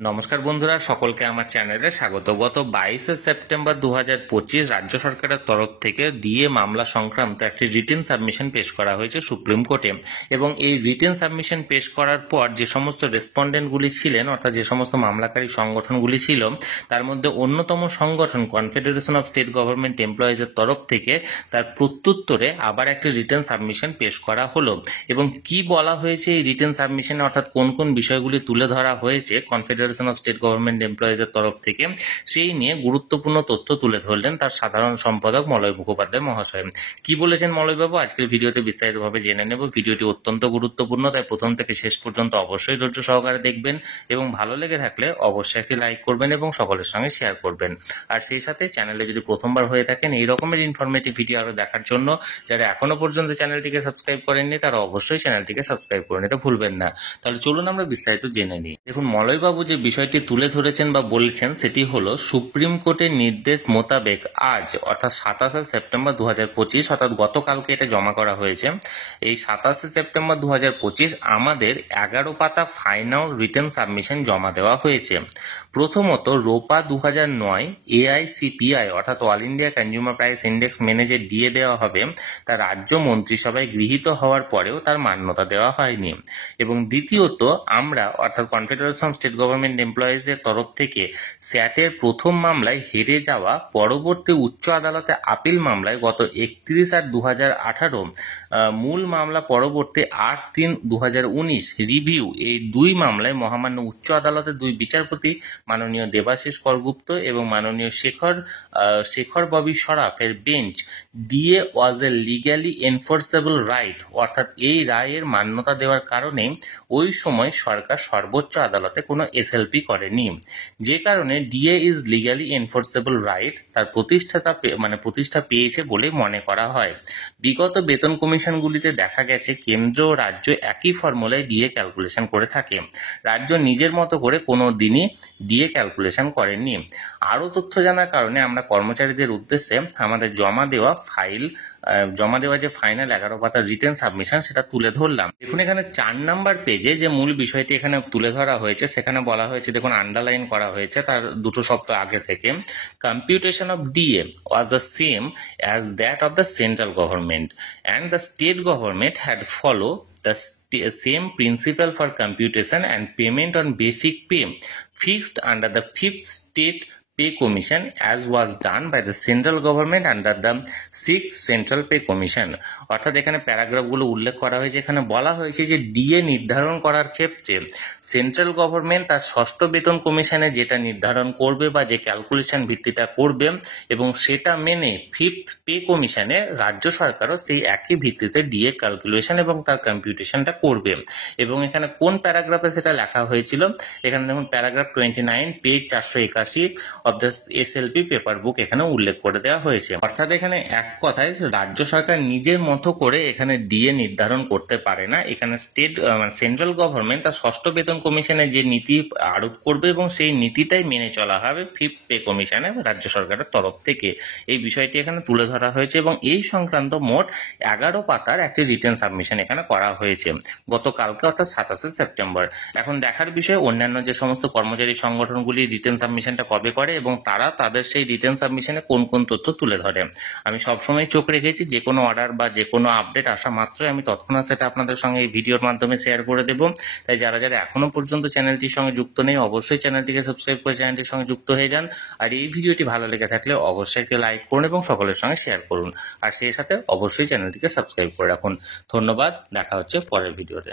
নমস্কার বন্ধুরা, সকলকে আমার চ্যানেলে স্বাগত। গত 22শে সেপ্টেম্বর 2025 রাজ্য সরকারের তরফ থেকে ডিএ মামলা সংক্রান্ত একটি রিটেন সাবমিশন পেশ করা হয়েছে সুপ্রিম কোর্টে। এবং এই রিটেন সাবমিশন পেশ করার পর যে সমস্ত রেসপন্ডেন্টগুলি ছিলেন, অর্থাৎ যে সমস্ত মামলাকারী সংগঠনগুলি ছিল, তার মধ্যে অন্যতম সংগঠন কনফেডারেশন অফ স্টেট গভর্নমেন্ট এমপ্লয়িজের তরফ থেকে তার প্রত্যুত্তরে আবার একটি রিটেন সাবমিশন পেশ করা হলো। এবং কি বলা হয়েছে এই রিটেন সাবমিশনে, অর্থাৎ কোন কোন বিষয়গুলি তুলে ধরা হয়েছে কনফেডারেশন অফ স্টেট গভর্নমেন্ট এমপ্লয়িজের তরফ থেকে, সেই নিয়ে গুরুত্বপূর্ণ তথ্য তুলে ধরলেন তার সাধারণ সম্পাদক মলয় মুখোপাধ্যায় মহাশয়। কি বলেছেন মলয়বাবু, আজকের ভিডিওতে বিস্তারিতভাবে জেনে নেব। ভিডিওটি অত্যন্ত গুরুত্বপূর্ণ, তাই প্রথম থেকে শেষ পর্যন্ত অবশ্যই ধৈর্য সহকারে দেখবেন এবং ভালো লেগে থাকলে অবশ্যই একটি লাইক করবেন এবং সকলের সঙ্গে শেয়ার করবেন। আর সেই সাথে চ্যানেলে যদি প্রথমবার হয়ে থাকেন এই রকমের ইনফরমেটিভ ভিডিও আরো দেখার জন্য যারা এখনো পর্যন্ত চ্যানেলটিকে সাবস্ক্রাইব করেননি তারা অবশ্যই চ্যানেলটিকে সাবস্ক্রাইব করে নিতে ভুলবেন না। তাহলে চলুন আমরা বিস্তারিত জেনে নিই। দেখুন, মলয়বাবু যে বিষয়টি তুলে ধরেছেন বা বলেছেন সেটি হলো, সুপ্রিম কোর্টের নির্দেশ মোতাবেক আজ অর্থাৎ 27শে সেপ্টেম্বর 2025, অর্থাৎ গতকালকে এটা জমা করা হয়েছে। এই 27শে সেপ্টেম্বর 2025 আমাদের 11 পাতা ফাইনাল রিটেন সাবমিশন জমা দেওয়া হয়েছে। প্রথমত রোপা 2009 এআইসিপিআই অর্থাৎ all India consumer price index মেনে যে দিয়ে দেওয়া হবে তা রাজ্য মন্ত্রিসভায় গৃহীত হওয়ার পরেও তার মান্যতা দেওয়া হয়নি। এবং দ্বিতীয়ত আমরা অর্থাৎ কনফেডারেশন স্টেট গভর্নমেন্ট এমপ্লয়িজের তরফ থেকে স্যাটের প্রথম মামলায় হেরে যাওয়া পরবর্তী উচ্চ আদালতে আপিল মামলায় গত 31/8/2018 মূল মামলা পরবর্তী 8/3/2019 রিভিউ, এই দুই মামলায় মহামান্য উচ্চ আদালতের দুই বিচারপতি মাননীয় দেবাশিস করগুপ্ত এবং মাননীয় Shekhar Bobby সরাফের bench DA was A legally enforceable right, অর্থাৎ এই রায়ের মান্যতা দেওয়ার কারণে ওই সময় সরকার সর্বোচ্চ আদালতে কোনো এসএলপি করেনি, যে কারণে DA is legally enforceable right তার প্রতিষ্ঠা পেয়েছে বলে মনে করা হয়। বিগত বেতন কমিশনগুলিতে দেখা গেছে কেন্দ্র ও রাজ্য একই ফর্মুলায় ডিএ ক্যালকুলেশন করে থাকে, রাজ্য নিজের মতো করে কোনো দিনই ডিএ ক্যালকুলেশন করেনি। আরও তথ্য জানার কারণে আমরা কর্মচারীদের উদ্দেশ্যে আমাদের জমা দেওয়া যে ফাইনাল 11 পাতার রিটেন সাবমিশন সেটা তুলে ধরলাম। দেখুন, এখানে 4 নাম্বার পেজে যে মূল বিষয়টি এখানে তুলে ধরা হয়েছে সেখানে বলা হয়েছে, দেখুন আন্ডারলাইন করা হয়েছে তার 2 সপ্তাহ আগে থেকে, computation of DA was the same as that of the central government and the state government had follow the same principle for computation and payment on basic pay fixed under the 5th state pay commission as was done by the central government under the 6th central pay commission। অর্থাৎ এখানে প্যারাগ্রাফগুলো উল্লেখ করা হয়েছে, এখানে বলা হয়েছে যে DA নির্ধারণ করার ক্ষেত্রে সেন্ট্রাল গভর্নমেন্ট তার 6ষ্ঠ বেতন কমিশনে যেটা নির্ধারণ করবে বা যে ক্যালকুলেশন ভিত্তিটা করবে এবং সেটা মেনে 5th পে কমিশনে রাজ্য সরকারও সেই একই ভিত্তিতে ডিএ ক্যালকুলেশন এবং তার কম্পিউটেশনটা করবে। এবং এখানে কোন প্যারাগ্রাফে সেটা লেখা হয়েছিল, এখানে দেখুন paragraph 29 page 481 of the SLP paper বুক এখানে উল্লেখ করে দেওয়া হয়েছে। অর্থাৎ এখানে এক কথায় রাজ্য সরকার নিজের মতো করে এখানে ডিএ নির্ধারণ করতে পারে না, এখানে সেন্ট্রাল গভর্নমেন্ট তার 6ষ্ঠ বেতন কমিশনে যে নীতি আরোপ করবে এবং সেই নীতিটাই মেনে চলা হবে 5th পে কমিশনে রাজ্য সরকারের তরফ থেকে। এই বিষয়টি এখানে তুলে ধরা হয়েছে এবং এই সংক্রান্ত মোট 11 পাতার একটি রিটেন সাবমিশন এখানে করা হয়েছে গতকালকে অর্থাৎ 27শে সেপ্টেম্বর। এখন দেখার বিষয় অন্যান্য যে সমস্ত কর্মচারী সংগঠনগুলি রিটেন সাবমিশনটা কবে করে এবং তারা তাদের সেই রিটেন সাবমিশনে কোন কোন তথ্য তুলে ধরে। আমি সবসময় চোখ রেখেছি যে কোনো অর্ডার বা যে কোনো আপডেট আসা মাত্রই আমি তৎক্ষণাৎ সেটা আপনাদের সঙ্গে এই ভিডিওর মাধ্যমে শেয়ার করে দেব। তাই যারা যারা এখনো পর্যন্ত চ্যানেলটির সঙ্গে যুক্ত নেই অবশ্যই চ্যানেলটিকে সাবস্ক্রাইব করে চ্যানেলটির সঙ্গে যুক্ত হয়ে যান। আর এই ভিডিওটি ভালো লেগে থাকলে অবশ্যই একটি লাইক করুন এবং সকলের সঙ্গে শেয়ার করুন। আর সেই সাথে অবশ্যই চ্যানেলটিকে সাবস্ক্রাইব করে রাখুন। ধন্যবাদ, দেখা হচ্ছে পরের ভিডিওতে।